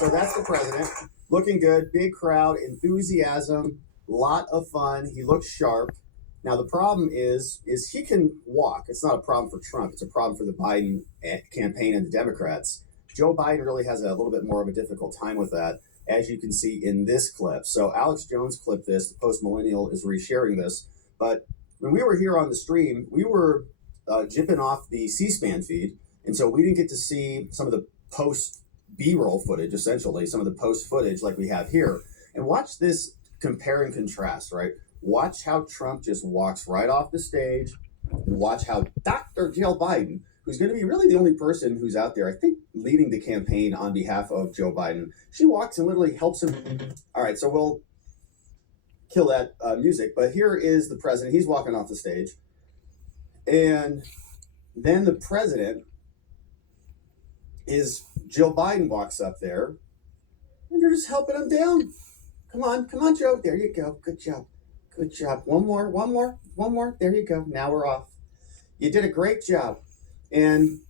So that's the president. Looking good, big crowd, enthusiasm, lot of fun. He looks sharp. Now the problem is he can walk. It's not a problem for Trump. It's a problem for the Biden campaign and the Democrats. Joe Biden really has a little bit more of a difficult time with that, as you can see in this clip. So Alex Jones clipped this. The Post Millennial is resharing this. But when we were here on the stream, we were jipping off the C-SPAN feed, and so we didn't get to see some of the post B-roll footage, essentially, some of the post footage like we have here. And watch this compare and contrast, right? Watch how Trump just walks right off the stage, and watch how Dr. Jill Biden, who's going to be really the only person who's out there, I think, leading the campaign on behalf of Joe Biden, she walks and literally helps him. All right, so we'll kill that music, but here is the president. He's walking off the stage, and then the president is Jill Biden walks up there, and you're just helping him down. Come on, Joe. There you go. Good job. One more. There you go. Now we're off. You did a great job. And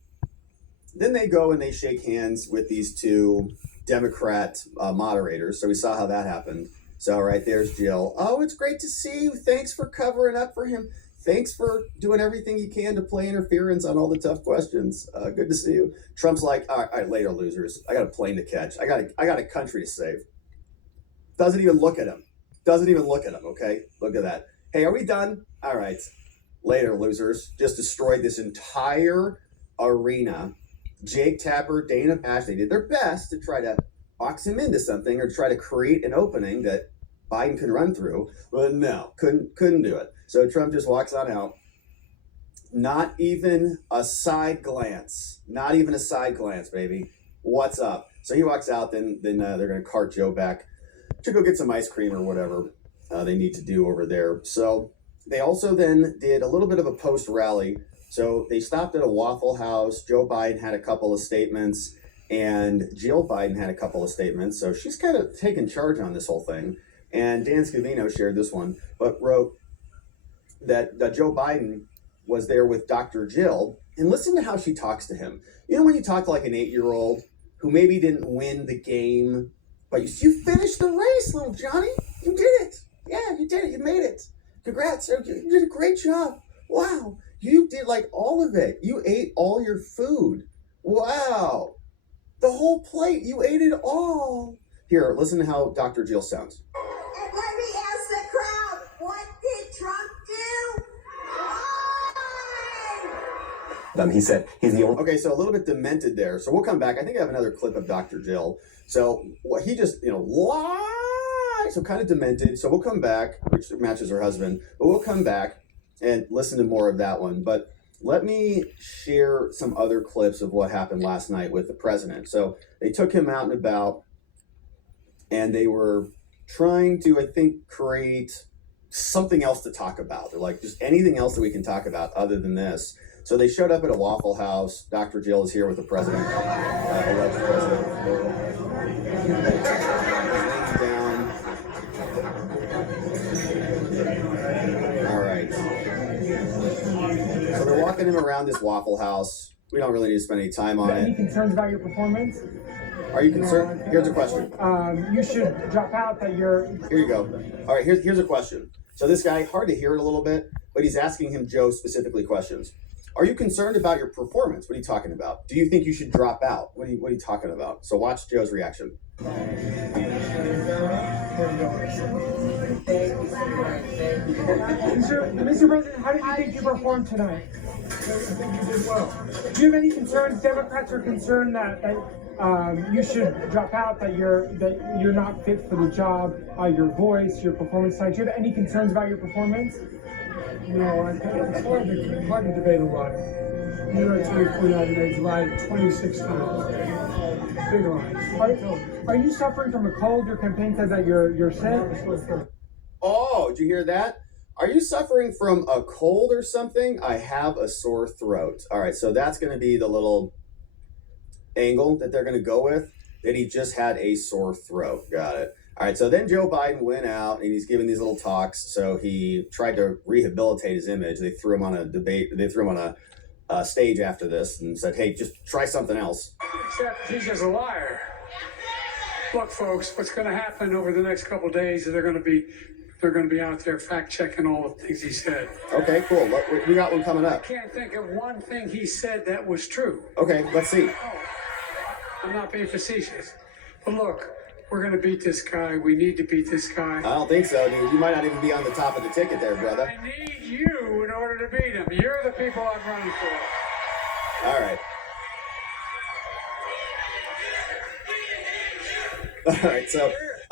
then they go and they shake hands with these two Democrat moderators. So we saw how that happened. So right there's Jill. Oh, it's great to see you. Thanks for covering up for him. Thanks for doing everything you can to play interference on all the tough questions. Good to see you. Trump's like, all right, later, losers. I got a plane to catch. I got a country to save. Doesn't even look at him. Okay? Look at that. Hey, are we done? All right. Later, losers. Just destroyed this entire arena. Jake Tapper, Dana Bash, they did their best to try to box him into something or try to create an opening that Biden can run through. But no, couldn't do it. So Trump just walks on out. Not even a side glance. Baby. What's up? So he walks out, then they're going to cart Joe back to go get some ice cream or whatever they need to do over there. So they also then did a little bit of a post rally. So they stopped at a Waffle House. Joe Biden had a couple of statements, and Jill Biden had a couple of statements. So she's kind of taken charge on this whole thing. And Dan Scavino shared this one, but wrote that Joe Biden was there with Dr. Jill, and listen to how she talks to him. You know when you talk to like an 8-year-old who maybe didn't win the game, but you finished the race, little Johnny. You did it. Yeah, you did it. You made it. Congrats. You did a great job. Wow. You did like all of it. You ate all your food. Wow. The whole plate. You ate it all. Here, listen to how Dr. Jill sounds. And let me ask the crowd, what did Trump do? He said he's the only. Okay, so a little bit demented there. So we'll come back. I think I have another clip of Dr. Jill. So what he just, lied. So kind of demented. So we'll come back, which matches her husband. But we'll come back and listen to more of that one. But let me share some other clips of what happened last night with the president. So they took him out and about, and they were trying to, I think, create something else to talk about. They're like, just anything else that we can talk about other than this. So they showed up at a Waffle House. Dr. Jill is here with the president, alleged president. Down. All right. So they're walking him around this Waffle House. We don't really need to spend any time on it. Any concerns about your performance? Are you concerned? Here's a question. You should drop out that you're... Here you go. All right, here's a question. So this guy, hard to hear it a little bit, but he's asking him, Joe, specifically questions. Are you concerned about your performance? What are you talking about? Do you think you should drop out? What are you talking about? So watch Joe's reaction. Mr. President, how did you think you performed tonight? I think you did well. Do you have any concerns? Democrats are concerned that you should drop out, that you're not fit for the job, your voice, your performance tonight. Do you have any concerns about your performance? No, it's hard to debate a lot. You know, 2049 days lied 26 times. Big lie. Are you suffering from a cold? Your campaign says that you're sick. Oh, did you hear that? Are you suffering from a cold or something? I have a sore throat. All right, so that's going to be the little angle that they're going to go with, that he just had a sore throat. Got it. All right, so then Joe Biden went out and he's giving these little talks. So he tried to rehabilitate his image. They threw him on a debate. They threw him on a stage after this and said, hey, just try something else. Except he's just a liar. Look, folks, what's going to happen over the next couple of days is they're going to be out there fact checking all the things he said. Okay, cool. We got one coming up. I can't think of one thing he said that was true. Okay, let's see. I'm not being facetious. But look, we're going to beat this guy. We need to beat this guy. I don't think so, dude. You might not even be on the top of the ticket there, brother. I need you in order to beat him. You're the people I'm running for. All right.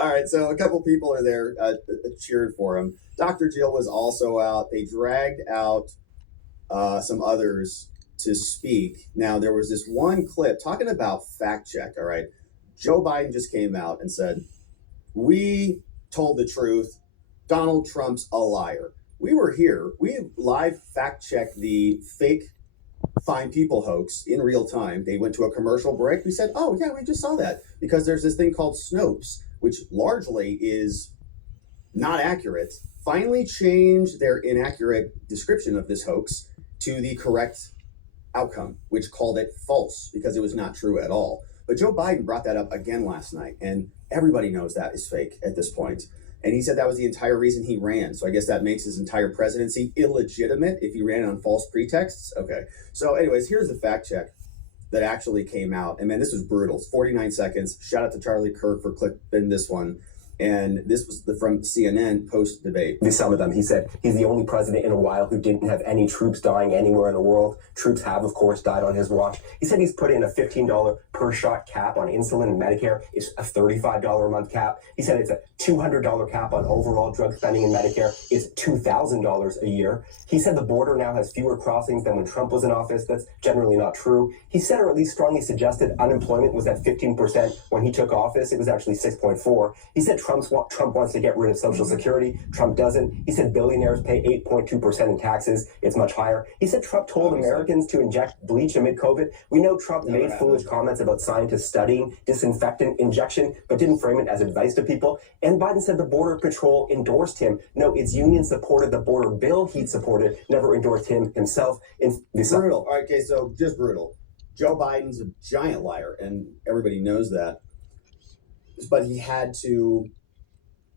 All right, so a couple people are there cheering for him. Dr. Jill was also out. They dragged out some others to speak. Now, there was this one clip talking about fact check, all right? Joe Biden just came out and said, we told the truth. Donald Trump's a liar. We were here. We live fact checked the fake Fine People hoax in real time. They went to a commercial break. We said, oh, yeah, we just saw that. Because there's this thing called Snopes, which largely is not accurate, finally changed their inaccurate description of this hoax to the correct outcome, which called it false because it was not true at all. But Joe Biden brought that up again last night, and everybody knows that is fake at this point. And he said that was the entire reason he ran. So I guess that makes his entire presidency illegitimate if he ran on false pretexts. Okay. So anyways, here's the fact check that actually came out. And man, this was brutal. It's 49 seconds. Shout out to Charlie Kirk for clipping this one. And this was from CNN post-debate. Some of them, he said he's the only president in a while who didn't have any troops dying anywhere in the world. Troops have, of course, died on his watch. He said he's put in a $15 per shot cap on insulin and Medicare. It's a $35 a month cap. He said it's a $200 cap on overall drug spending in Medicare. It's $2,000 a year. He said the border now has fewer crossings than when Trump was in office. That's generally not true. He said, or at least strongly suggested, unemployment was at 15% when he took office. It was actually 6.4. He said Trump wants to get rid of Social Security. Trump doesn't. He said billionaires pay 8.2% in taxes. It's much higher. He said Trump told Americans to inject bleach amid COVID. We know Trump made foolish comments about scientists studying disinfectant injection, but didn't frame it as advice to people. And Biden said the Border Patrol endorsed him. No, its union supported the border bill he'd supported, never endorsed him himself. Brutal. All right, okay, so just brutal. Joe Biden's a giant liar, and everybody knows that. But he had to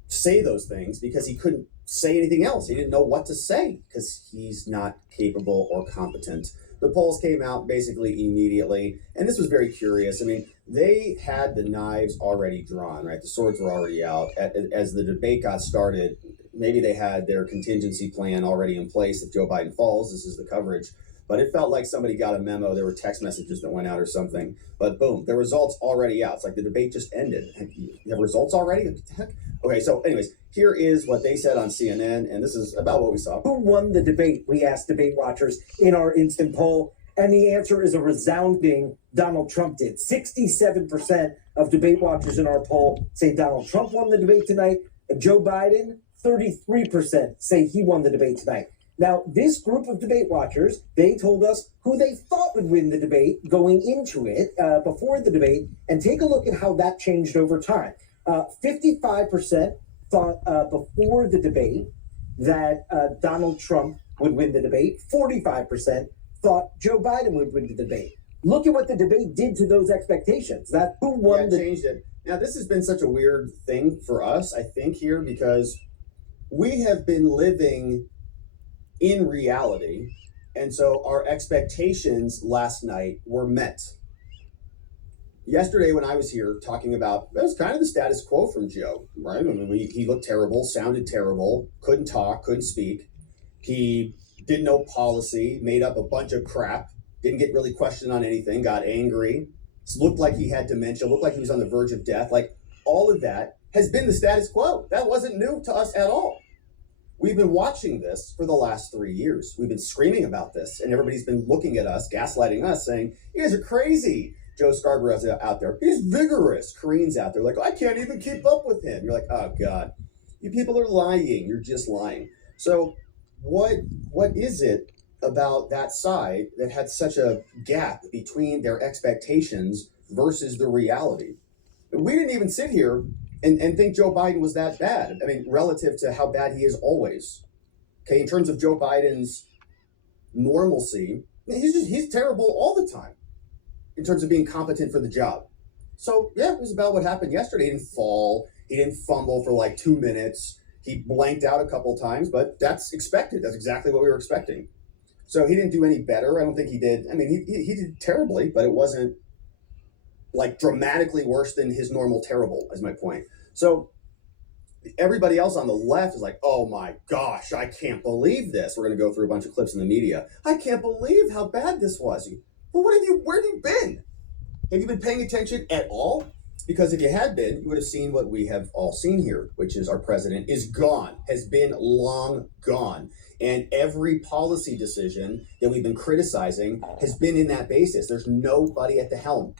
say those things because he couldn't say anything else. He didn't know what to say because he's not capable or competent. The polls came out basically immediately, and this was very curious. I mean, they had the knives already drawn, right? The swords were already out. As the debate got started, maybe they had their contingency plan already in place. If Joe Biden falls, this is the coverage. But it felt like somebody got a memo. There were text messages that went out or something. But boom, the results already out. It's like the debate just ended. You have results already? What the heck? Okay, so anyways, here is what they said on CNN, and this is about what we saw. Who won the debate? We asked debate watchers in our instant poll, and the answer is a resounding Donald Trump did. 67% of debate watchers in our poll say Donald Trump won the debate tonight. Joe Biden, 33% say he won the debate tonight. Now, this group of debate watchers, they told us who they thought would win the debate going into it before the debate, and take a look at how that changed over time. 55% thought before the debate that Donald Trump would win the debate. 45% thought Joe Biden would win the debate. Look at what the debate did to those expectations. That who won changed it. Now, this has been such a weird thing for us, I think, here, because we have been living in reality, and so our expectations last night were met. Yesterday when I was here talking about, it was kind of the status quo from Joe, right? I mean, he looked terrible, sounded terrible, couldn't talk, couldn't speak. He didn't know policy, made up a bunch of crap, didn't get really questioned on anything, got angry, looked like he had dementia, looked like he was on the verge of death. Like, all of that has been the status quo. That wasn't new to us at all. We've been watching this for the last 3 years. We've been screaming about this, and everybody's been looking at us, gaslighting us, saying, you guys are crazy. Joe Scarborough's out there. He's vigorous. Kareen's out there like, I can't even keep up with him. You're like, oh, God. You people are lying. You're just lying. So what is it about that side that had such a gap between their expectations versus the reality? We didn't even sit here and think Joe Biden was that bad. I mean, relative to how bad he is always. Okay, in terms of Joe Biden's normalcy, he's terrible all the time in terms of being competent for the job. So yeah, it was about what happened yesterday. He didn't fall. He didn't fumble for like 2 minutes. He blanked out a couple times, but that's expected. That's exactly what we were expecting. So he didn't do any better. I don't think he did. I mean, he did terribly, but it wasn't like dramatically worse than his normal terrible, is my point. So everybody else on the left is like, oh my gosh, I can't believe this. We're going to go through a bunch of clips in the media. I can't believe how bad this was. Well, where have you been? Have you been paying attention at all? Because if you had been, you would have seen what we have all seen here, which is our president is gone, has been long gone. And every policy decision that we've been criticizing has been in that basis. There's nobody at the helm.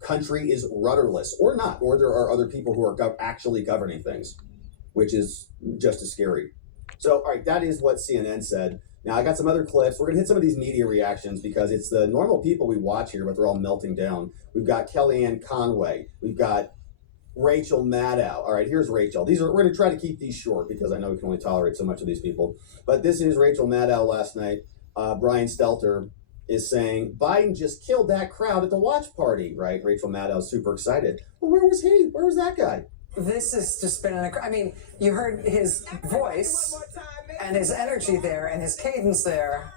Country is rudderless, or not, or there are other people who are actually governing things, which is just as scary. So, all right, that is what CNN said. Now, I got some other clips. We're going to hit some of these media reactions because it's the normal people we watch here, but they're all melting down. We've got Kellyanne Conway. We've got Rachel Maddow. All right, here's Rachel. We're going to try to keep these short because I know we can only tolerate so much of these people. But this is Rachel Maddow last night. Brian Stelter is saying, Biden just killed that crowd at the watch party, right? Rachel Maddow's super excited. Well, where was he? Where was that guy? This has just been I mean, you heard his voice and his energy there and his cadence there.